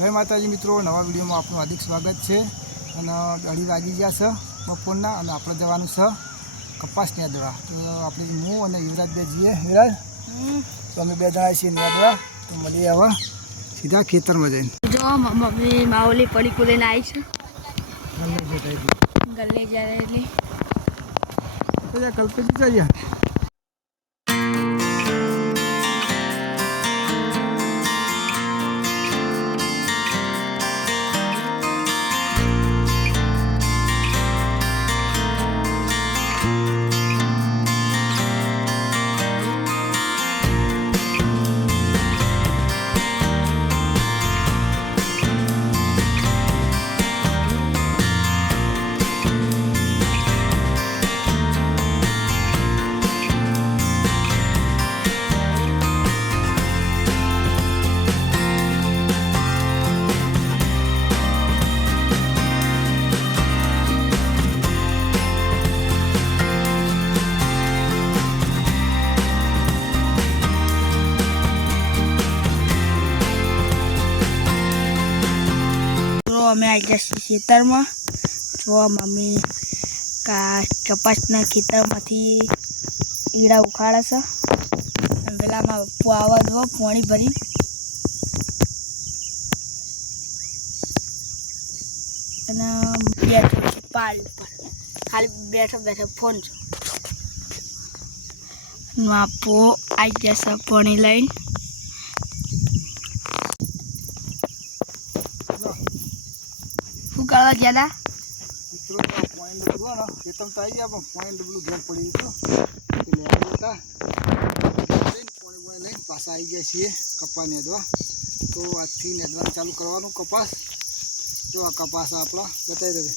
જય માતાજી મિત્રો, નવા વિડીયોમાં આપનું હાર્દિક સ્વાગત છે। અને 2:30 વાગી ગયા છે બપોરના, અને આપણે જવાનું છે કપાસ નેદવા। તો આપણે હું અને યુવરાજ બે જઈએ। યુવરાજ, તો અમે બે જણા છીએ નેદવા। તો મળીએ હવે સીધા ખેતરમાં જઈને। જો મમ્મી માવલી પડી કુલે આવી છે, ગલ્લે જાય એટલે કલ્પેથી જઈએ। અમે આવી ગયા ખેતરમાં। જો મમ્મી કપાસના ખેતરમાંથી ઈડા ઉખાડે છે, અને પેલામાં પપ્પુ આવા દો પાણી ભરી અને બેઠો છે પાલ ઉપર, ખાલી બેઠો બેઠો ફોન છો। આપો આવી ગયા છે પાણી લઈને। શું કરવા ગયા મિત્રો પોઈન્ટ ડબલું ને ખેતમ તો આવી ગયા, પણ પોઈન્ટ ડબલું ઘેર પડી ગયું એટલે હતા પાણી લઈને પાછા આવી ગયા છીએ કપા નેદવા। તો આજથી નેદવાનું ચાલુ કરવાનું કપાસ। જો આ કપાસ આપણા બતાવી દે,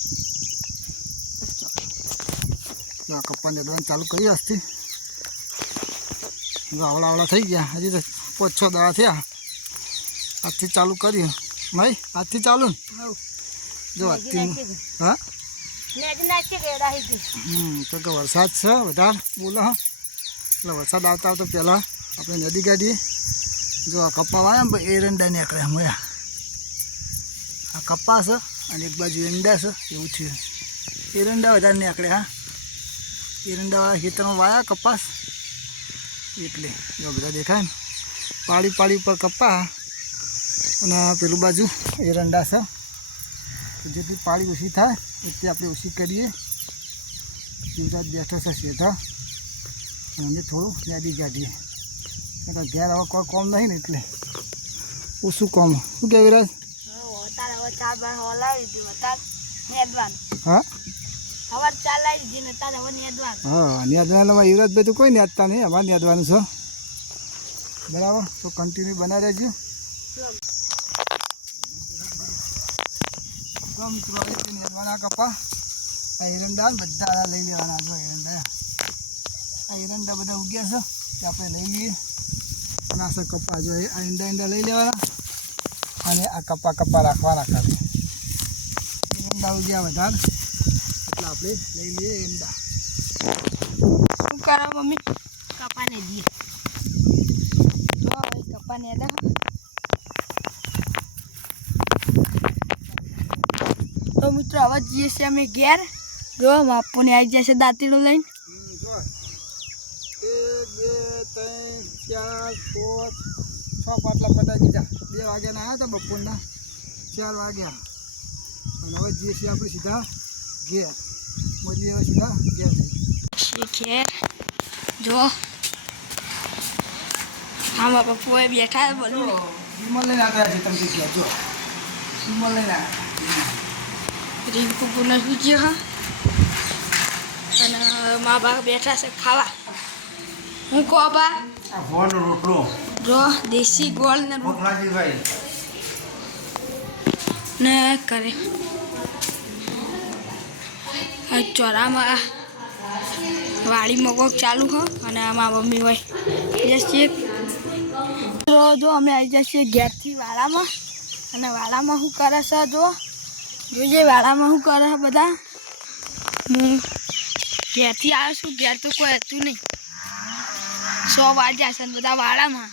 જો આ કપા નેદવાનું ચાલુ કરી આજથી। જો આવડા થઈ ગયા, હજી તો 5-6 દાડા થયા। આજથી ચાલુ કર્યું ભાઈ, આજથી ચાલુ ને? જો આજથી હા તો કે વરસાદ છે વધારે બોલો હા, એટલે વરસાદ આવતા આવતો પહેલાં આપણે નદી કાઢીએ। જો આ કપા વાળા એરંડા નીકળે મોયા, આ કપા છે અને એક બાજુ એરંડા છે, એવું થયું। એરંડા વધારે નીકળે હા, એરંડાવાળા ખેતરમાં વાયા કપાસ એટલે જો બધા દેખાય ને, પાળી પાળી ઉપર કપા અને પેલું બાજુ એરંડા છે। જેટલી પાળી ઓછી થાય એટલી આપણે ઓછી કરીએ। યુવરાજ બેઠો છે શેઠા, અને અમે થોડું યાદી કાઢીએ, એટલે ઘેર હવે કોઈ કોમ નહીં ને એટલે ઓછું કોમ। શું કહે યુવરાજ? હા હા, નેદવાનું યુવરાજભાઈ તો કોઈ નેદતા નહીં, અમારે નેદવાનું છે બરાબર। તો કન્ટિન્યુ બનાવી રહેજો। તો મિત્રો નેદવાના કપા, આ એરંડા બધા લઈ લેવાના। જો એરંડા, આ એરંડા બધા ઉગ્યા છે તે આપણે લઈ લઈએ। અને આ કપા જો આ ઈંડા લઈ લેવાના, અને આ કપા રાખવાના ખાલી। એરંડા ઉગ્યા વધારે એટલે આપણે લઈ લઈએ એરંડા। શું કરો મમ્મી? કપા ને દઈએ, કપા ને દે। તો મિત્રો હવે જઈએ છીએ અમે ઘેર। જો બાપુને આવી જશે દાંતીડું લઈને। 1 2 3 4 5 6 પાટલા પતાવી દીધા। 2 વાગ્યાના આવ્યા હતા બપોરના, 4 વાગ્યા, અને હવે જઈએ છીએ આપણે સીધા ઘેર। મળીએ હવે સીધા ઘેર। જો આમાં પપ્પુએ બેઠા બોલું વિમલ લઈને આવ્યા છે તમે જો વિમલ લઈને આવ્યા। રીંકુ પુનઃ પૂજ્ય હા, અને મા બાપ બેઠા છે ખાવા। હું કહો બા? આ ગોળનો રોટલો, જો દેશી ગોળ ને ભોખલાજીભાઈ ને કરે આ ચોરામાં વાડીમાં કોક ચાલુ હો, અને આમાં મમ્મી હોય જઈએ। તો જો અમે આવી જઈએ ઘેરથી વાડામાં, અને વાડામાં શું કરે છે જોઈએ વાડામાં શું કરે છે બધા। હું ઘેરથી આવ્યો છું, ઘેર તો કોઈ હતું નહીં, 100 વાગ્યા છે ને બધા વાડામાં।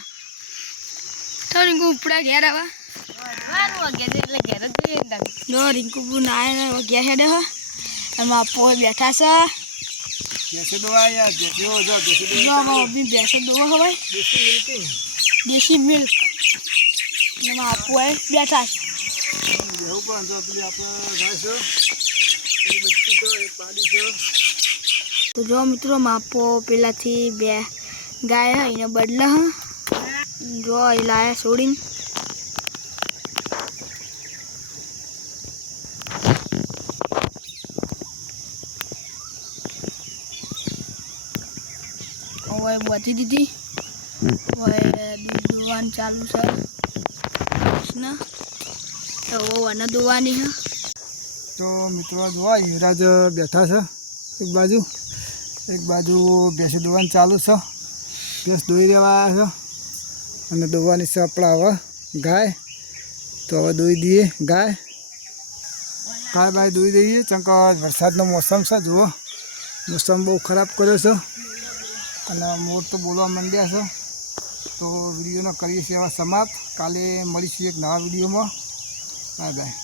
તો ઉપડા ઘેર આવા જો રિંકુ ના ગયા હેડે હ એમાં આપો બેઠા છે જૈસે દવા યાર જૈસે હો જો જૈસે જો આમાં અભી બેસે દોવા હવે દેશી મિલ્ક એમાં આપો બેઠા છે એવું પણ જો પેલી આપણે ગાય છે એક બચ્ચી છે એક પાડી છે તો જો મિત્રો માપો પેલાથી બે ગાય એને બદલા હ જો એ લાયા છોડીને હવે બધી દીધી હવે દૂધ દોવાનું ચાલુ છે ને તો વને દોવાની હ તો મિત્રો જોવા યુવરાજ બેઠા છે એક બાજુ ભેંસી દોવાનું ચાલુ છે ભેંસ દોઈ રહેવા આવ્યા છે અને દોવાની છે આપણા હવે ગાય તો હવે દોઈ દઈએ ગાય બાય દોઈ દઈએ ચંક વરસાદનો મોસમ છે જુઓ મોસમ બહુ ખરાબ કર્યો છે અને મોર તો બોલવા માંડ્યા છે તો વિડીયોનો કરીએ છીએ એવા સમાપ્ત કાલે મળીશું એક નવા વિડીયોમાં બાય બાય